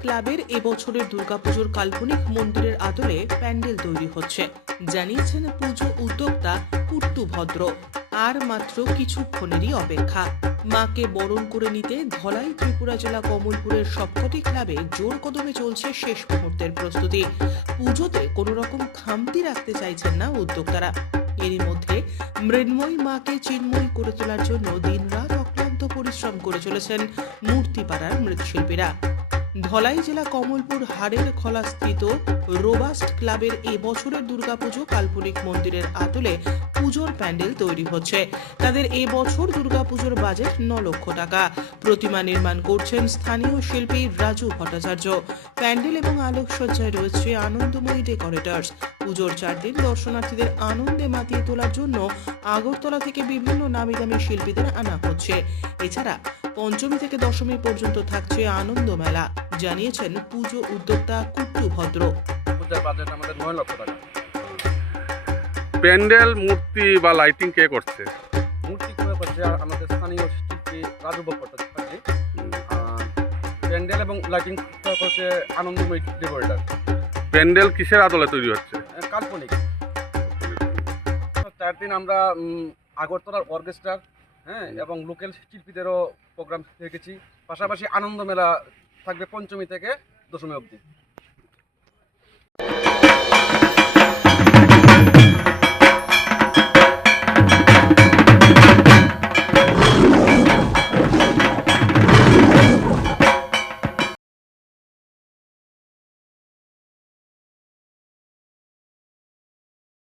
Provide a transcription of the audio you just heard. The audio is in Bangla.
ক্লাবের এবছরের দুর্গাপুজোর কাল্পনিক মন্দিরের আদলে প্যান্ডেল তৈরি হচ্ছে। জানিয়েছেন পুজো উদ্যোক্তা কুট্টু ভদ্র। আর মাত্র কিছুক্ষণেরই অপেক্ষা। মাকে বরণ করে নিতে ধলাই ত্রিপুরা জেলা কমলপুরের সবকটি ক্লাবে জোর কদমে চলছে শেষ মুহূর্তের প্রস্তুতি। পুজোতে কোনো রকম খামতি রাখতে চাইছেন না উদ্যোক্তারা। এরই মধ্যে মৃন্ময়ী মাকে চিন্ময়ী করে তোলার জন্য দিনরাত পরিশ্রম করে চলেছেন মূর্তিপাড়ার মৃৎশিল্পীরা। ধলাই জেলা কমলপুর হাড়ের খলাস্থিত রোবাস্ট ক্লাবের এ বছরের দুর্গাপুজো কাল্পনিক মন্দিরের আদলে পুজোর প্যান্ডেল তৈরি হচ্ছে। তাদের এ বছর দুর্গাপুজোর বাজেট ন লক্ষ টাকা। প্রতিমা নির্মাণ করছেন স্থানীয় শিল্পী রাজু ভট্টাচার্য। প্যান্ডেল এবং আলোকসজ্জায় রয়েছে আনন্দময়ী ডেকোরেটর্স। পুজোর চার দিন দর্শনার্থীদের আনন্দে মাতিয়ে তোলার জন্য আগরতলা থেকে বিভিন্ন নামি দামি শিল্পীদের আনা হচ্ছে। এছাড়া পঞ্চমী থেকে দশমী পর্যন্ত থাকছে আনন্দ মেলা। জানিয়েছেন পুজো উদ্যোক্তা কুট্টু ভদ্র। আমাদের নয় লক্ষ টাকা। প্যান্ডেল মূর্তি বা লাইটিং কে করছে? মূর্তি করে করছে আমাদের স্থানীয় শিল্পী রাজু ভট্টাচার্য। প্যান্ডেল এবং লাইটিং করছে আনন্দময়ী ডেকোরেটার প্যান্ডেল কিসের আদলে তৈরি হচ্ছে? কাল্পনিক। চার দিন আমরা আগরতলার অর্কেস্ট্রার হ্যাঁ এবং লোকাল শিল্পীদেরও প্রোগ্রাম রেখেছি পাশাপাশি আনন্দ মেলা থাকবে পঞ্চমী থেকে দশমী অবধি।